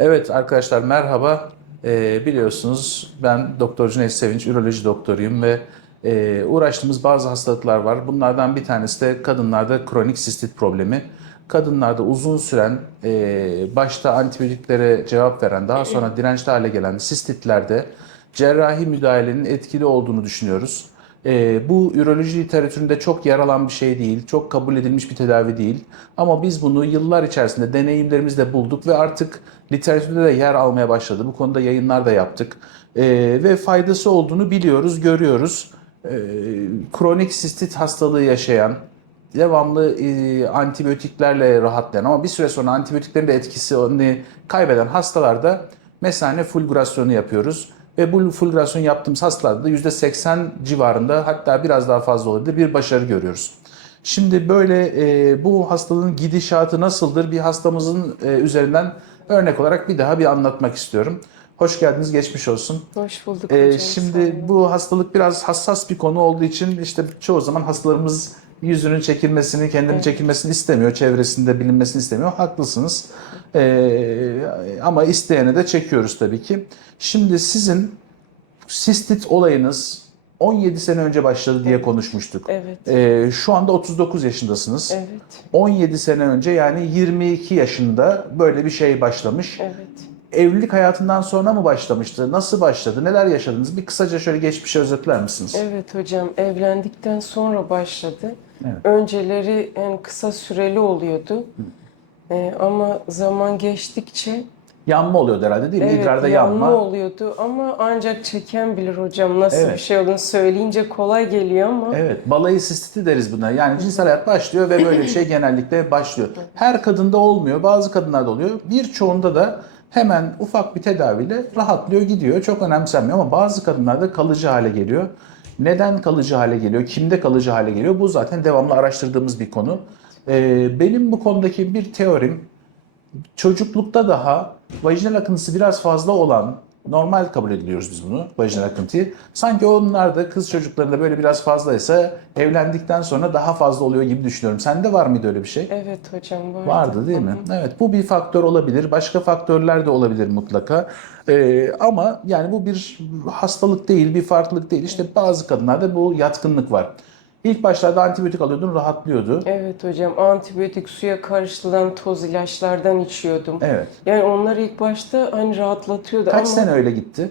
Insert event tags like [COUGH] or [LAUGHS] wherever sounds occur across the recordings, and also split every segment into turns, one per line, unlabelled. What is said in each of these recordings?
Evet arkadaşlar merhaba. Ee, biliyorsunuz ben Doktor Cüneyt Sevinç, üroloji doktoruyum ve e, uğraştığımız bazı hastalıklar var. Bunlardan bir tanesi de kadınlarda kronik sistit problemi. Kadınlarda uzun süren, e, başta antibiyotiklere cevap veren, daha sonra dirençli hale gelen sistitlerde cerrahi müdahalenin etkili olduğunu düşünüyoruz. Ee, bu üroloji literatüründe çok yer alan bir şey değil, çok kabul edilmiş bir tedavi değil. Ama biz bunu yıllar içerisinde deneyimlerimizle bulduk ve artık literatürde de yer almaya başladı. Bu konuda yayınlar da yaptık. Ee, ve faydası olduğunu biliyoruz, görüyoruz. Ee, kronik sistit hastalığı yaşayan, devamlı e, antibiyotiklerle rahatlayan ama bir süre sonra antibiyotiklerin de etkisini kaybeden hastalarda mesane fulgurasyonu yapıyoruz. Ve bu fulgurasyon yaptığımız hastalarda da %80 civarında hatta biraz daha fazla olabilir bir başarı görüyoruz. Şimdi böyle e, bu hastalığın gidişatı nasıldır bir hastamızın e, üzerinden örnek olarak bir daha bir anlatmak istiyorum. Hoş geldiniz, geçmiş olsun.
Hoş bulduk
Ee,
hocam.
şimdi
sağ olun.
bu hastalık biraz hassas bir konu olduğu için işte çoğu zaman hastalarımız yüzünün çekilmesini, kendini
Evet.
çekilmesini istemiyor, çevresinde bilinmesini istemiyor. Haklısınız. Ee, ama isteyene de çekiyoruz tabii ki. Şimdi sizin sistit olayınız 17 sene önce başladı diye konuşmuştuk.
Evet.
Ee, şu anda 39 yaşındasınız.
Evet.
17 sene önce yani 22 yaşında böyle bir şey başlamış.
Evet.
Evlilik hayatından sonra mı başlamıştı? Nasıl başladı? Neler yaşadınız? Bir kısaca şöyle geçmişi özetler misiniz?
Evet hocam evlendikten sonra başladı.
Evet.
Önceleri en kısa süreli oluyordu. Ee, ama zaman geçtikçe
Yanma oluyordu herhalde değil mi?
evet,
İdrarda
yanma
yanma.
oluyordu ama ancak çeken bilir hocam nasıl
Evet.
bir şey olduğunu söyleyince kolay geliyor ama
Evet, balayı sistiti deriz buna. Yani cinsel hayat başlıyor ve böyle bir şey [LAUGHS] genellikle başlıyor. Her kadında olmuyor, bazı kadınlarda oluyor. Birçoğunda da hemen ufak bir tedaviyle rahatlıyor, gidiyor. Çok önemsenmiyor ama bazı kadınlarda kalıcı hale geliyor. Neden kalıcı hale geliyor? Kimde kalıcı hale geliyor? Bu zaten devamlı araştırdığımız bir konu. Ee, benim bu konudaki bir teorim çocuklukta daha vajinal akıntısı biraz fazla olan normal kabul ediliyoruz biz bunu vajinal akıntıyı. Sanki onlar da kız çocuklarında böyle biraz fazlaysa evlendikten sonra daha fazla oluyor gibi düşünüyorum. Sende var mıydı öyle bir şey?
evet hocam vardı.
Vardı değil mi? Evet bu bir faktör olabilir. Başka faktörler de olabilir mutlaka. Ee, ama yani bu bir hastalık değil, bir farklılık değil. İşte bazı kadınlarda bu yatkınlık var. İlk başlarda antibiyotik alıyordun, rahatlıyordu.
Evet hocam antibiyotik suya karıştırılan toz ilaçlardan içiyordum.
Evet.
Yani onlar ilk başta hani rahatlatıyordu
Kaç
ama
sene öyle gitti?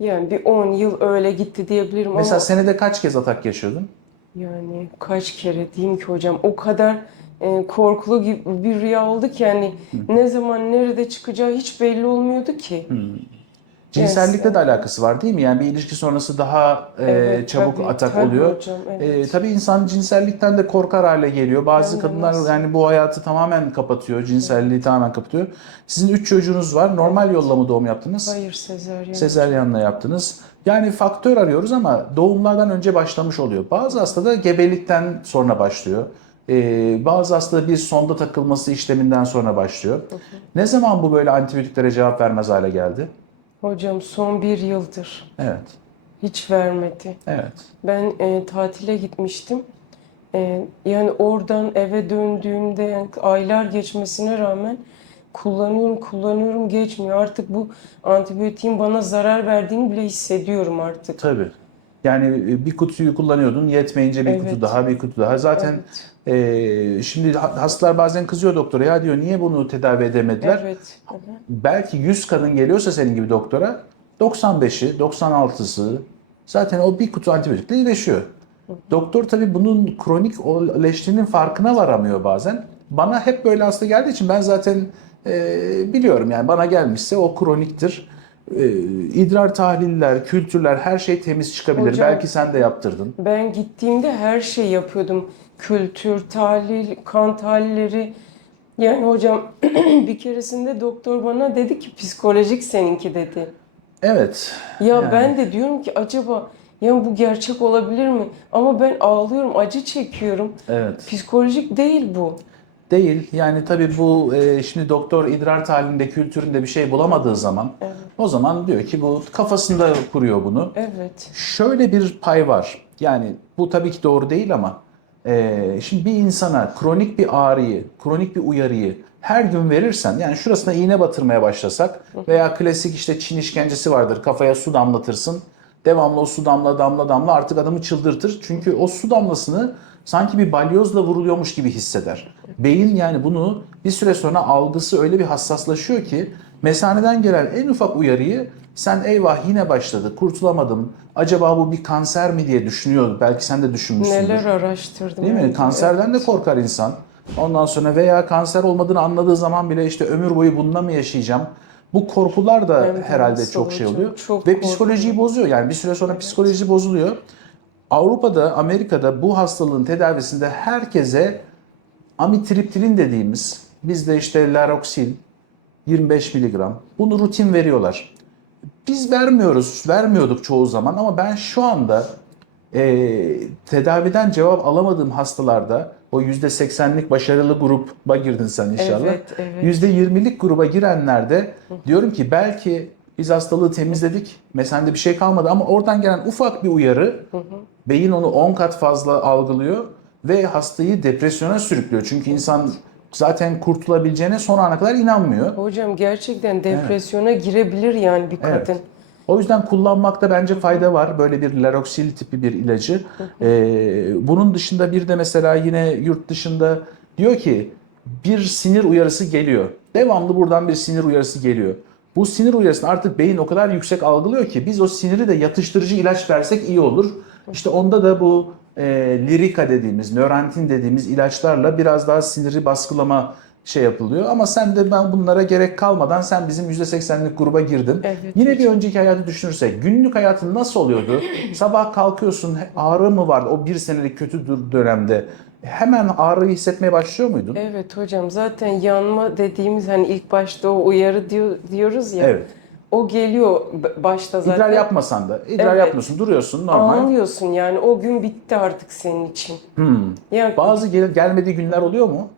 yani bir 10 yıl öyle gitti diyebilirim
Mesela
ama
senede kaç kez atak yaşıyordun?
Yani kaç kere diyeyim ki hocam o kadar e, korkulu gibi bir rüya oldu ki yani ne zaman nerede çıkacağı hiç belli olmuyordu ki.
Cinsellikle
Yes,
de alakası var değil mi? Yani bir ilişki sonrası daha e,
Evet,
çabuk
tabii,
atak
tabii
oluyor.
hocam,
E,
evet.
tabii insan cinsellikten de korkar hale geliyor. Bazı
de
kadınlar
nasıl?
yani bu hayatı tamamen kapatıyor, cinselliği tamamen kapatıyor. Sizin üç çocuğunuz var. Normal yolla mı doğum yaptınız?
Hayır sezaryen.
Sezeryanla yaptınız. Yani faktör arıyoruz ama doğumlardan önce başlamış oluyor. Bazı hastada gebelikten sonra başlıyor. Ee, bazı hastada bir sonda takılması işleminden sonra başlıyor. Ne zaman bu böyle antibiyotiklere cevap vermez hale geldi?
Hocam son bir yıldır
Evet,
hiç vermedi.
evet.
Ben e, tatile gitmiştim. E, yani oradan eve döndüğümde yani aylar geçmesine rağmen kullanıyorum kullanıyorum geçmiyor. Artık bu antibiyotiğin bana zarar verdiğini bile hissediyorum artık.
Tabii. Yani e, bir kutuyu kullanıyordun, yetmeyince bir
Evet.
kutu daha, bir kutu daha. Zaten e, şimdi ha- hastalar bazen kızıyor doktora. Ya diyor niye bunu tedavi edemediler?
Evet.
Belki 100 kadın geliyorsa senin gibi doktora 95'i, 96'sı zaten o bir kutu antibiyotikle iyileşiyor. Doktor tabii bunun kronik oleştiğinin farkına varamıyor bazen. Bana hep böyle hasta geldiği için ben zaten e, biliyorum yani bana gelmişse o kroniktir. E, idrar tahliller, kültürler her şey temiz çıkabilir.
Hocam-
belki sen de yaptırdın.
Ben gittiğimde her şey yapıyordum. Kültür, tahlil, kan tahlilleri. Yani hocam [CLEARS THROAT] bir keresinde doktor bana dedi ki psikolojik seninki dedi.
Evet.
Ya
Yani.
ben de diyorum ki acaba ya bu gerçek olabilir mi? Ama ben ağlıyorum, acı çekiyorum.
Evet.
Psikolojik değil bu.
Değil. Yani tabii bu e, şimdi doktor idrar tahlilinde, kültüründe bir şey bulamadığı zaman
Evet.
O zaman diyor ki bu kafasında kuruyor bunu.
Evet.
Şöyle bir pay var. Yani bu tabii ki doğru değil ama e, şimdi bir insana kronik bir ağrıyı, kronik bir uyarıyı her gün verirsen yani şurasına iğne batırmaya başlasak veya klasik işte Çin işkencesi vardır kafaya su damlatırsın. Devamlı o su damla damla damla artık adamı çıldırtır. Çünkü o su damlasını sanki bir balyozla vuruluyormuş gibi hisseder. Beyin yani bunu bir süre sonra algısı öyle bir hassaslaşıyor ki mesaneden gelen en ufak uyarıyı sen eyvah yine başladı kurtulamadım acaba bu bir kanser mi diye düşünüyor. Belki sen de düşünmüşsündür.
Neler araştırdım.
Değil mi?
evet.
Kanserden de korkar insan. Ondan sonra veya kanser olmadığını anladığı zaman bile işte ömür boyu bununla mı yaşayacağım? Bu korkular da
Evet,
herhalde çok şey oluyor.
Çok
Ve psikolojiyi bozuyor. Yani bir süre sonra psikoloji bozuluyor. Avrupa'da, Amerika'da bu hastalığın tedavisinde herkese amitriptilin dediğimiz, bizde işte Laroxil 25 miligram bunu rutin veriyorlar. Biz vermiyoruz, vermiyorduk çoğu zaman ama ben şu anda e, tedaviden cevap alamadığım hastalarda o %80'lik başarılı gruba girdin sen inşallah.
Evet, evet.
%20'lik gruba girenlerde diyorum ki belki biz hastalığı temizledik, mesende bir şey kalmadı ama oradan gelen ufak bir uyarı beyin onu 10 kat fazla algılıyor ve hastayı depresyona sürüklüyor. Çünkü insan zaten kurtulabileceğine son ana kadar inanmıyor.
Hocam gerçekten depresyona girebilir yani bir
Evet.
kadın.
O yüzden kullanmakta bence fayda var. Böyle bir Laroxil tipi bir ilacı. Ee, bunun dışında bir de mesela yine yurt dışında diyor ki bir sinir uyarısı geliyor. Devamlı buradan bir sinir uyarısı geliyor. Bu sinir uyarısını artık beyin o kadar yüksek algılıyor ki biz o siniri de yatıştırıcı ilaç versek iyi olur. İşte onda da bu e, lirika dediğimiz, nörantin dediğimiz ilaçlarla biraz daha siniri baskılama şey yapılıyor. Ama sen de ben bunlara gerek kalmadan sen bizim %80'lik gruba girdin.
Evet,
Yine bir önceki hayatı düşünürsek günlük hayatın nasıl oluyordu? Sabah kalkıyorsun ağrı mı vardı o bir senelik kötü dönemde? Hemen ağrıyı hissetmeye başlıyor muydun?
Evet hocam zaten yanma dediğimiz hani ilk başta o uyarı diyor, diyoruz ya.
Evet.
O geliyor başta zaten.
İdrar yapmasan da. idrar
Evet.
yapmıyorsun, duruyorsun normal.
Anlıyorsun yani o gün bitti artık senin için.
Hmm.
Yani,
Bazı gel- gelmediği günler oluyor mu?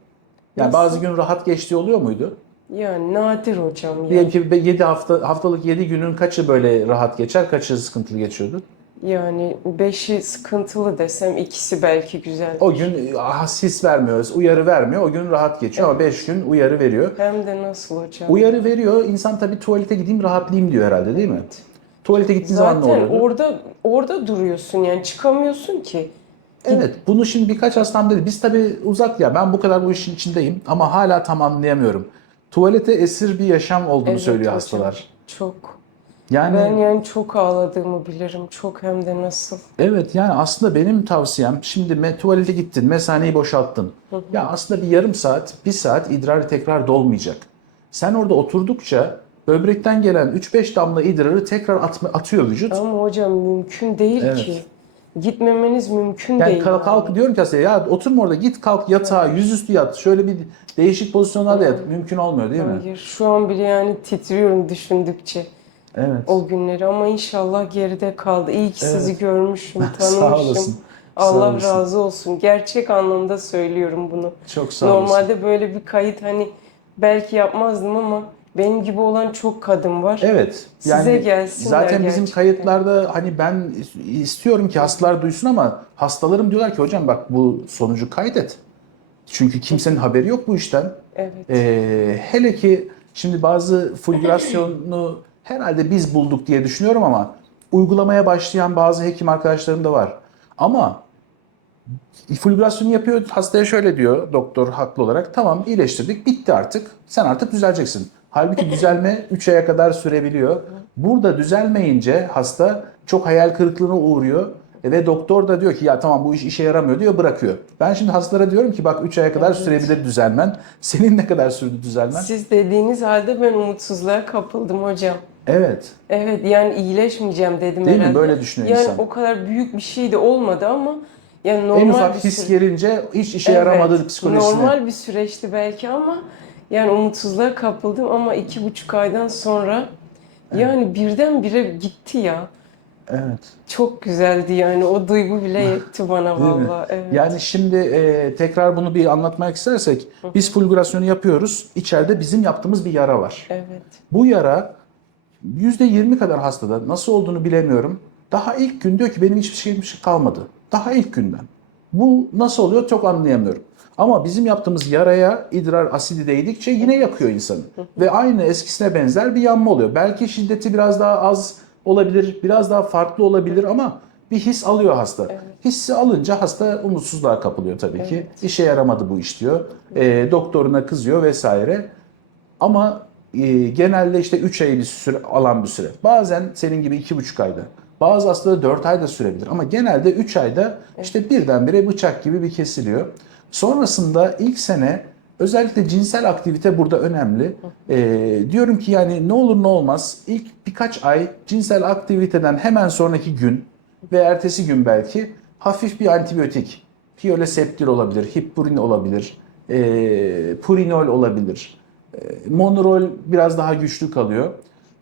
Yani
Nasıl?
bazı gün rahat geçtiği oluyor muydu?
yani nadir hocam yani.
Diyelim ki 7 hafta haftalık 7 günün kaçı böyle rahat geçer, kaçı sıkıntılı geçiyordu?
Yani beşi sıkıntılı desem ikisi belki güzel.
O gün ah, sis vermiyor, uyarı vermiyor. O gün rahat geçiyor ama 5 gün uyarı veriyor.
Hem de nasıl hocam?
Uyarı veriyor. İnsan tabii tuvalete gideyim rahatlayayım diyor herhalde değil mi? Tuvalete gittiğin zaman ne
Zaten
oluyordu?
orada orada duruyorsun yani çıkamıyorsun ki.
Evet. Bunu şimdi birkaç hastam dedi. Biz tabii uzak ya. Ben bu kadar bu işin içindeyim ama hala tam anlayamıyorum. Tuvalete esir bir yaşam olduğunu
Evet
söylüyor
hocam,
hastalar.
Çok.
Yani
Ben yani çok ağladığımı bilirim. Çok hem de nasıl.
evet yani aslında benim tavsiyem şimdi tuvalete gittin, mesaneyi boşalttın. Ya aslında bir yarım saat, bir saat idrar tekrar dolmayacak. Sen orada oturdukça böbrekten gelen 3-5 damla idrarı tekrar atma- atıyor vücut.
Ama hocam mümkün değil
Evet.
ki. Gitmemeniz mümkün
Yani
değil.
kalk, kalk diyorum ki hastaya ya oturma orada git kalk yatağa yüzüstü yat. Şöyle bir değişik pozisyonlarda yat. Mümkün olmuyor değil mi?
Hayır, şu an bile yani titriyorum düşündükçe
Evet.
o günleri ama inşallah geride kaldı. İyi ki sizi
Evet.
görmüşüm, [LAUGHS]
Sağ
tanımışım.
olasın. Sağ
Allah
olasın.
razı olsun. Gerçek anlamda söylüyorum bunu.
Çok sağ olasın.
Normalde böyle bir kayıt hani belki yapmazdım ama benim gibi olan çok kadın var.
Evet.
Size gelsinler
Zaten bizim
gerçekten.
kayıtlarda hani ben istiyorum ki hastalar duysun ama hastalarım diyorlar ki hocam bak bu sonucu kaydet. Çünkü kimsenin haberi yok bu işten.
Evet.
Ee, hele ki şimdi bazı fulgürasyonu herhalde biz bulduk diye düşünüyorum ama uygulamaya başlayan bazı hekim arkadaşlarım da var. Ama fulgürasyonu yapıyor hastaya şöyle diyor doktor haklı olarak tamam iyileştirdik bitti artık sen artık düzeleceksin. Halbuki [LAUGHS] düzelme 3 aya kadar sürebiliyor. Burada düzelmeyince hasta çok hayal kırıklığına uğruyor ve doktor da diyor ki ya tamam bu iş işe yaramıyor diyor bırakıyor. Ben şimdi hastalara diyorum ki bak 3 aya kadar
Evet.
sürebilir düzelmen. Senin ne kadar sürdü düzelmen?
Siz dediğiniz halde ben umutsuzluğa kapıldım hocam.
Evet.
Evet yani iyileşmeyeceğim dedim
Değil mi?
herhalde.
Böyle düşünüyor
yani
insan.
o kadar büyük bir şey de olmadı ama yani normal
en ufak
bir
his
süre-
gelince hiç işe
Evet,
yaramadı psikolojisine.
Normal bir süreçti belki ama yani umutsuzluğa kapıldım ama iki buçuk aydan sonra yani birdenbire gitti ya.
Evet.
Çok güzeldi yani o duygu bile [LAUGHS] yetti bana
mi?
vallahi. Evet.
Yani şimdi e, tekrar bunu bir anlatmak istersek biz fulgürasyonu yapıyoruz. İçeride bizim yaptığımız bir yara var.
evet.
Bu yara %20 kadar hastada nasıl olduğunu bilemiyorum. Daha ilk gün diyor ki benim hiçbir şeyim şey kalmadı. Daha ilk günden. Bu nasıl oluyor çok anlayamıyorum. Ama bizim yaptığımız yaraya idrar asidi değdikçe yine yakıyor insanı. Ve aynı eskisine benzer bir yanma oluyor. Belki şiddeti biraz daha az olabilir, biraz daha farklı olabilir ama bir his alıyor hasta. Hissi alınca hasta umutsuzluğa kapılıyor tabii ki. İşe yaramadı bu iş diyor. E, doktoruna kızıyor vesaire. Ama genelde işte 3 ay bir süre alan bir süre. Bazen senin gibi 2,5 ayda. Bazı hastalarda 4 ayda sürebilir. Ama genelde 3 ayda işte birdenbire bıçak gibi bir kesiliyor. Sonrasında ilk sene özellikle cinsel aktivite burada önemli. E, diyorum ki yani ne olur ne olmaz ilk birkaç ay cinsel aktiviteden hemen sonraki gün ve ertesi gün belki hafif bir antibiyotik. Piyoleseptil olabilir, hippurin olabilir, e, purinol olabilir. Monorol biraz daha güçlü kalıyor.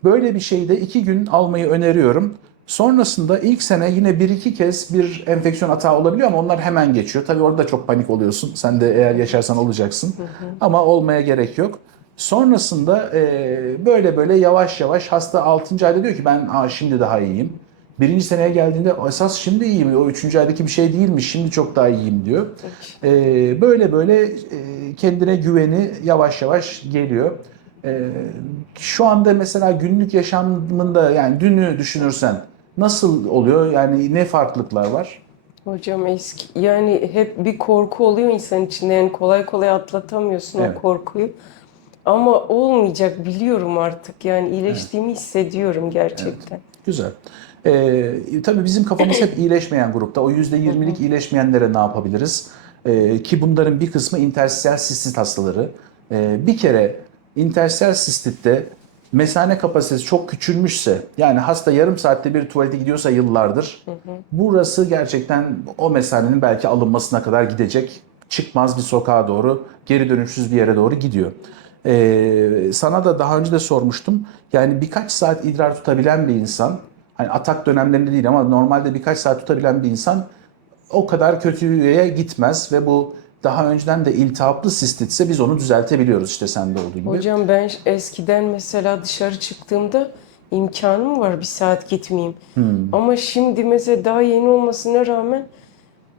Böyle bir şeyde iki gün almayı öneriyorum. Sonrasında ilk sene yine bir iki kez bir enfeksiyon hata olabiliyor ama onlar hemen geçiyor. Tabii orada çok panik oluyorsun. Sen de eğer yaşarsan olacaksın. Ama olmaya gerek yok. Sonrasında e, böyle böyle yavaş yavaş hasta 6. ayda diyor ki ben Aa, şimdi daha iyiyim. Birinci seneye geldiğinde esas şimdi iyiyim. O üçüncü aydaki bir şey değilmiş. Şimdi çok daha iyiyim diyor. E, böyle böyle e, kendine güveni yavaş yavaş geliyor. E, şu anda mesela günlük yaşamında yani dünü düşünürsen nasıl oluyor? Yani ne farklılıklar var?
Hocam eski yani hep bir korku oluyor insan içinde yani kolay kolay atlatamıyorsun
Evet.
o korkuyu. Ama olmayacak biliyorum artık yani iyileştiğimi hissediyorum gerçekten.
Güzel. Ee, tabii bizim kafamız hep iyileşmeyen grupta. O %20'lik iyileşmeyenlere ne yapabiliriz? Ee, ki bunların bir kısmı interstisel sistit hastaları. Ee, bir kere interstisel sistitte mesane kapasitesi çok küçülmüşse, yani hasta yarım saatte bir tuvalete gidiyorsa yıllardır, burası gerçekten o mesanenin belki alınmasına kadar gidecek. Çıkmaz bir sokağa doğru, geri dönüşsüz bir yere doğru gidiyor. Ee, sana da daha önce de sormuştum. Yani birkaç saat idrar tutabilen bir insan, hani atak dönemlerinde değil ama normalde birkaç saat tutabilen bir insan o kadar kötüye gitmez ve bu daha önceden de iltihaplı sistitse biz onu düzeltebiliyoruz işte sende olduğu gibi.
Hocam ben eskiden mesela dışarı çıktığımda imkanım var bir saat gitmeyeyim.
Hmm.
Ama şimdi mesela daha yeni olmasına rağmen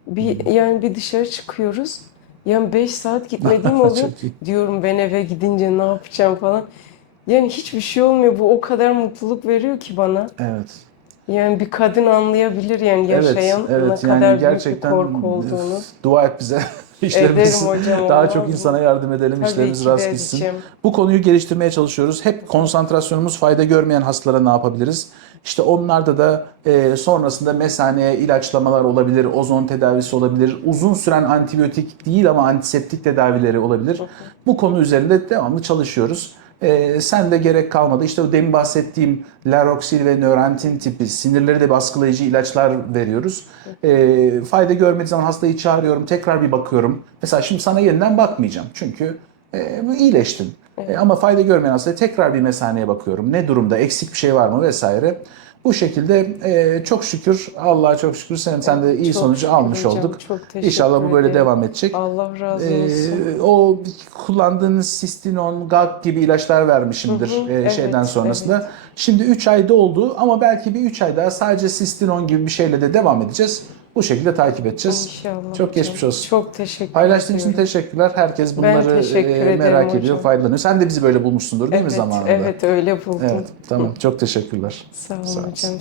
bir yani bir dışarı çıkıyoruz. Yani 5 saat gitmediğim [LAUGHS] oluyor. Diyorum ben eve gidince ne yapacağım falan. Yani hiçbir şey olmuyor. Bu o kadar mutluluk veriyor ki bana.
Evet.
Yani bir kadın anlayabilir yani yaşayan
evet, evet.
ne
yani
kadar
gerçekten
büyük bir korku olduğunu.
dua et bize. [LAUGHS] İşlerimiz
hocam, [LAUGHS]
daha çok insana yardım edelim,
Tabii
işlerimiz rast gitsin.
edeceğim.
Bu konuyu geliştirmeye çalışıyoruz. Hep konsantrasyonumuz fayda görmeyen hastalara ne yapabiliriz? İşte onlarda da e, sonrasında mesaneye ilaçlamalar olabilir, ozon tedavisi olabilir, uzun süren antibiyotik değil ama antiseptik tedavileri olabilir. Bu konu üzerinde devamlı çalışıyoruz. E, sen de gerek kalmadı. İşte o demin bahsettiğim Laroxil ve Nörantin tipi sinirleri de baskılayıcı ilaçlar veriyoruz. E, fayda görmediği zaman hastayı çağırıyorum, tekrar bir bakıyorum. Mesela şimdi sana yeniden bakmayacağım çünkü e, iyileştin. E, ama fayda görmeyen hastaya tekrar bir mesaneye bakıyorum. Ne durumda, eksik bir şey var mı vesaire. Bu şekilde e, çok şükür, Allah'a çok şükür sen, sen de iyi
Çok
sonucu almış
hocam,
olduk.
çok
İnşallah bu böyle
ederim.
devam edecek.
Allah razı
Ee,
olsun.
o kullandığınız Sistinon, GAG gibi ilaçlar vermişimdir
Hı hı,
e,
evet,
şeyden sonrasında. Şimdi 3 ayda oldu ama belki bir 3 ay daha sadece Sistinon gibi bir şeyle de devam edeceğiz. Bu şekilde takip edeceğiz.
İnşallah.
Çok
hocam.
geçmiş olsun.
Çok teşekkür
Paylaştığın için
ediyorum.
teşekkürler. Herkes bunları
teşekkür
e,
ederim
merak
hocam.
ediyor, faydalanıyor. Sen de bizi böyle bulmuşsundur değil mi
Evet,
zamanında?
evet öyle buldum.
Evet, tamam. Çok teşekkürler.
Sağ olun
Sağ olun.
hocam.